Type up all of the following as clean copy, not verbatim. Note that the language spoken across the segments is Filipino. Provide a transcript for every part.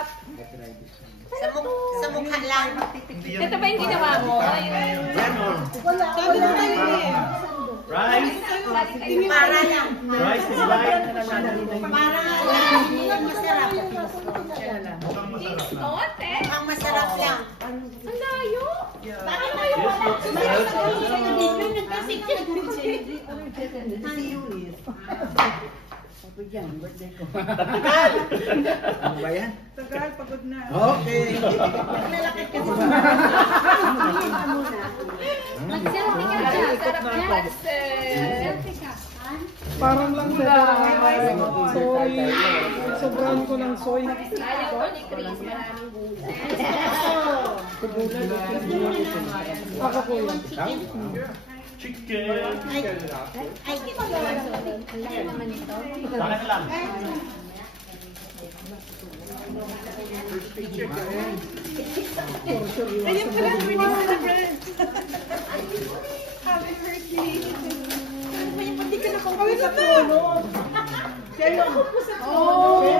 Sarap. Sa mukha lang. Ito ba yung ginawa mo? Wala eh. Rice. Para lang. Rice is right. Para lang. Mukhang masarap. Tote? Mukhang masarap lang. Ang layo. Bakit tayo wala? Tagal! Ano ba yan? Tagal, pagod na. Okay. Mag-selfie ka na. Sarap yan. Selfie ka. Parang lang sa soy. Sobrang ko ng soy. Ayaw ko ni Chris. Maraming gulay. Ako po yan. Chicken. Ay, gito. Ang laki naman ito. Bakit lang? Ayun pala, we need to friends. Happy birthday. Hindi ka nakauwi sa tulog. Siya yung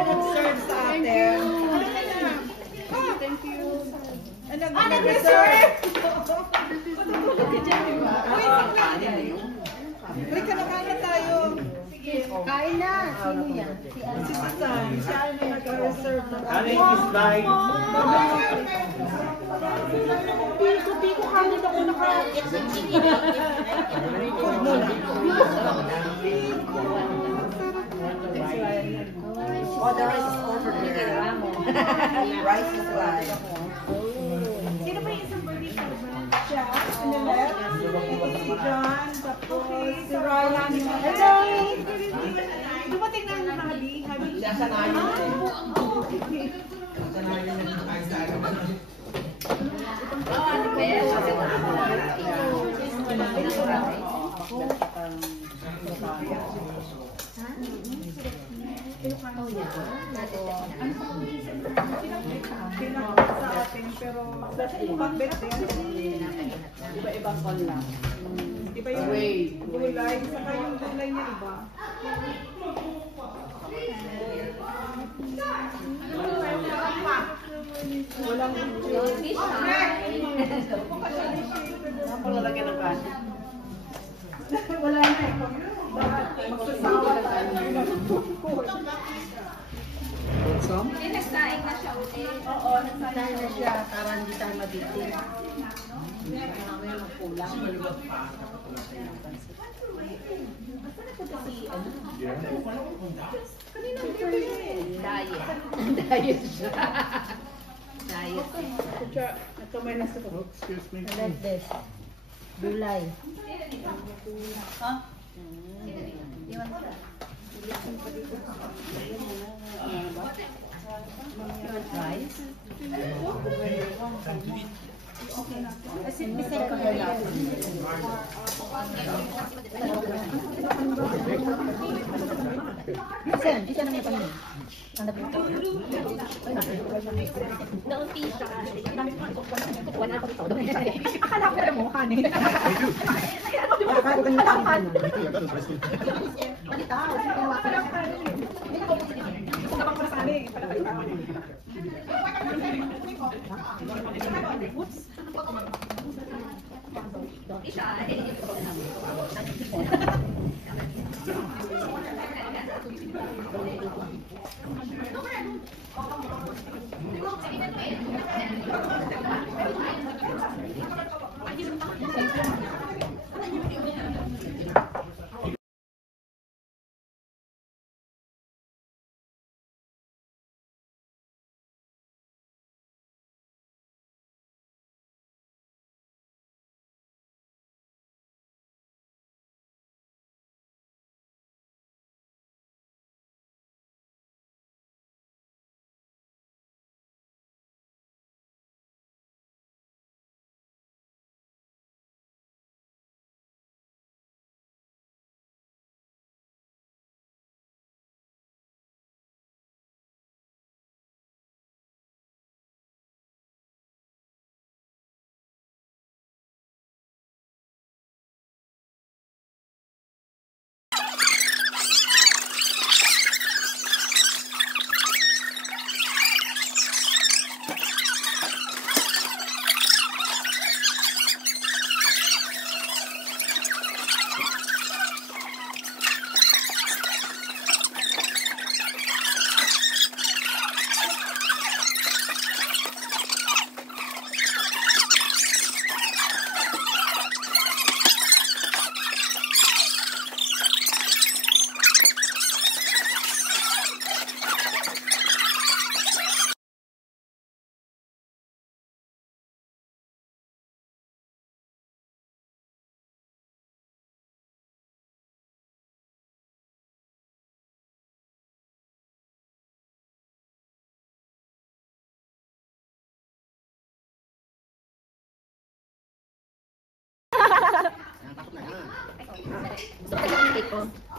nag-serve sa atin. Thank you. Nag-serve! Patutulog ka dyan, di ba? Uy, kamakain tayo. Kain na. Sino yan? Si Susan. Siya ay nag-reserve ng Kanin is right. Piko kagad ako naka-record mo na. Oh, the rice is over there. Rice is live. Sino ba yung isang birthday ka ba? Siya, on the left. Si John, tapos si Ryan. Hello! Dumating na ang Habi. Habi. Sa atin, pero pag-bet din. Iba-ibang call lang. Iba yung gulay, saka yung gulay niya iba. Walang Napalalagyan ng kanin. wala na eh. Magsasawa na tayo. Hindi, nagsaing na siya ulit. Oo, nagsasahin na siya para hindi tayo mabitin. Mamaya magkulang. Diet. Diet siya. Diet. Nagkamay na sa Excuse me. Like this. Gulay. Ha? Iwan mo na. Rice? Bisan ko na lang. Bisan, bisan naman pa niya. Hanap mo. Naunti siya. Wala ko ito. Akala ko na mo, kanin. Akala ko ganyan ang kanin.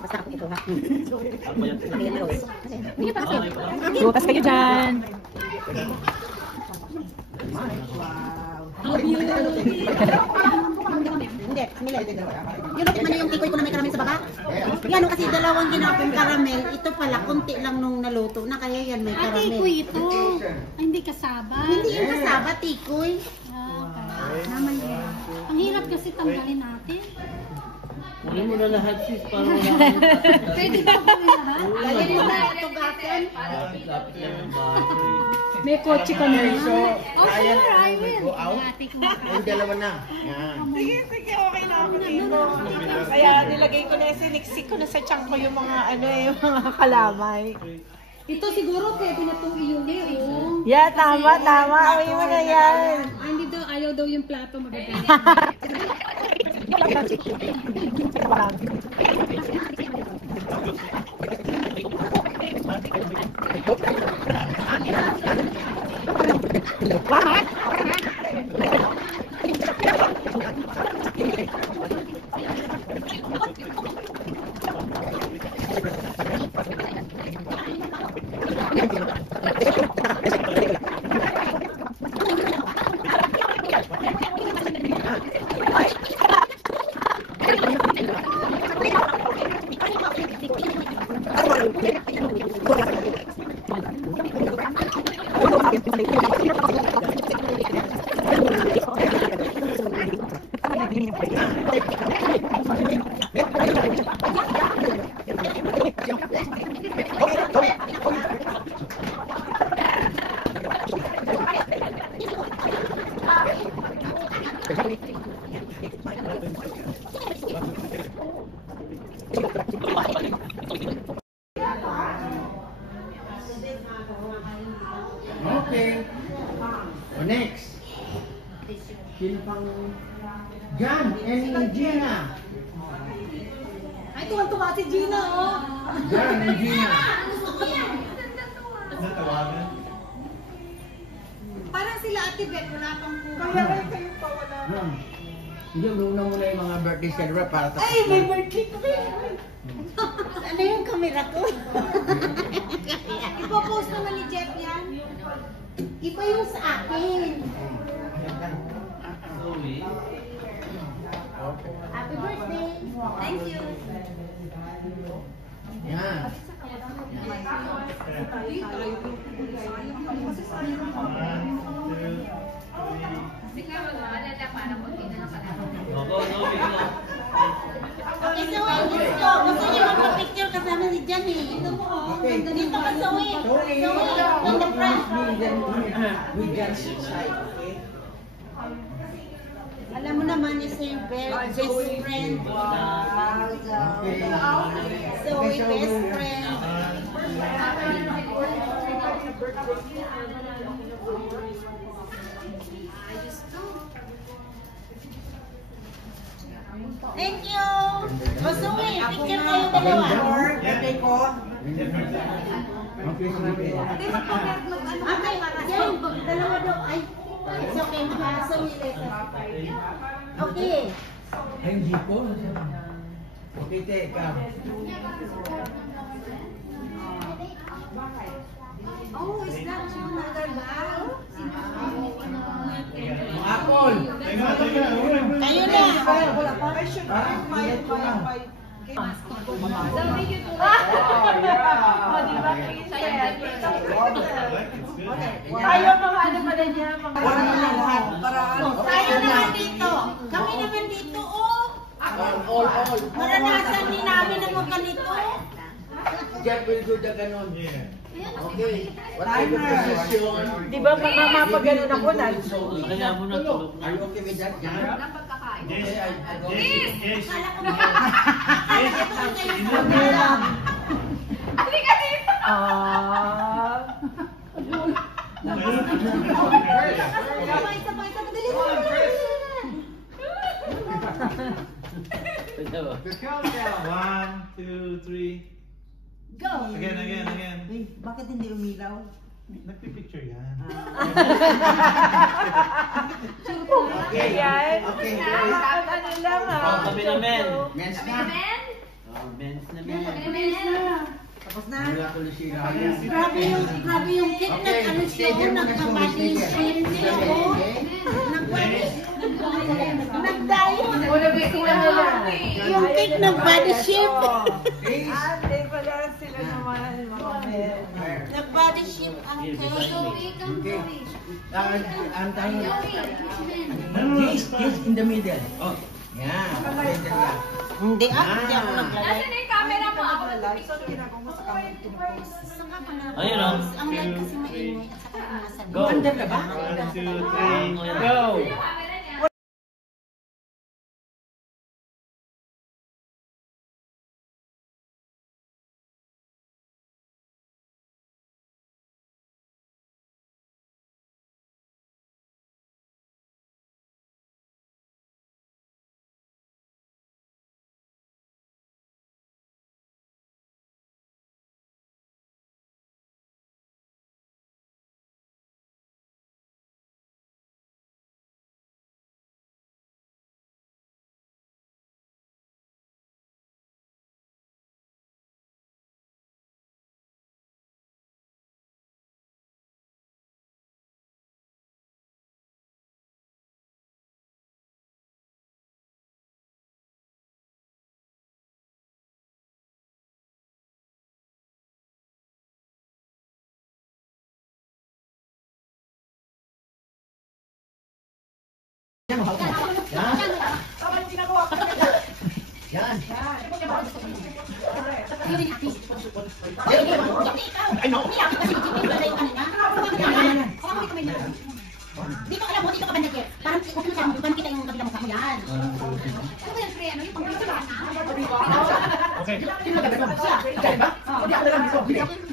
Basta ako kukuha. Ano yan? Hindi pa kasi. Bukas kayo dyan. Hindi, Camila. Yung bakit man yung tikoy ko na may karamel sa baba? Yan, kasi dalawang ginapong karamel. Ito pala, konti lang nung naluto na kaya yan may karamel. Tikoy ito. Ay, hindi kasaba. Hindi yung kasaba, tikoy. Okay. Naman yan. Ang hirap kasi tanggalin natin. Ano mo na lahat sis? Para wala Pwede ba kami lahat? Dahil mo na ito gapon. lapit lang yung bahay. May kotse ka na. Oh, sure, I will. Go out. Ate ko. Yung dalawa na. Yan. Sige, sige, okay na ako dito. Kaya nilagay ko na, siniksik ko na sa tiyan ko yung mga, yung mga kalamay. Ito siguro pwede na itong iuli, oh. Yeah, tama. Away mo na yan. Ah, hindi daw, ayaw daw yung plato magaganyan. Okay. O next. Sino pang... Jan and Gina. Ay, tuwan-tuwa si Gina, oh. Jan and Gina. Parang sila Ate Beth, wala pang Kaya kayo pa wala. Hindi, una muna yung mga birthday celebrate para tapos. Ay, may birthday ko rin. Ano yung camera ko? Ipopost naman ni Jeff yan. Iba yung sa akin. Happy birthday. Thank you. Yan. Okay, so let's go. Gusto niyo magpa-picture kasama si Jan eh. Okay. Dito ka sa way. So, In the front. we got side, okay? Alam mo naman is your best friend. Okay. So, we best friend. Thank you. Gusto mo eh, picture kayo dalawa. Birthday ko. Okay, sige. Okay, yan, dalawa daw. Ay, it's okay. So, we later. Okay. Ay, hindi ko. Okay, teka. Oh, is that you, Mother Val? Apple. Kayo na. I should bring my Tayo mga ano pala niya, mga Tayo naman dito. Kami naman dito, oh. All. Maranasan din namin ang mga ganito. Jeff will do the ganon. Okay. Whatever position. Di ba mapaganon ako na? Kaya mo na tulog. Are you okay with that, Jan? Okay, I go. Yes. Kala ko na kayo One, two, three. Go. Again. Bakit hindi umilaw? Nagpipicture yan. Okay. Ayan. Okay. Dapat ano lang ha. Oh, kami na men. Men's na. Oh, men's na men. Tapos na. Wala ko na si Ryan. Grabe yung cake na Okay, ano siya, stay here muna, nagpa-body stay here. shape siya, oh. Nagdayo. Yung cake nag-body shape. Please. Ate, pala sila naman mga men. Nag-body shape ang Here, cake. beside me. Ang tanong. This in the middle. Oh. Yan. Middle yan. Hindi ako naglagay. Nasaan yung camera mo? Ako So, ginagawa mo sa kamay pinost. Saka pa na. Ayun, oh. Ang live kasi maingay at saka nasa Go. Andyan ka ba? 1, 2, 3, go! Yan. Dito ka lang mo, dito ka ba nag-get? Parang kung saan mo, kita yung kabilang mukha mo yan. Ano ba yan, Pre? Ano yung pang-picture? Okay. Sino nagdadala? Siya. Siya ba? Hindi ako na lang dito.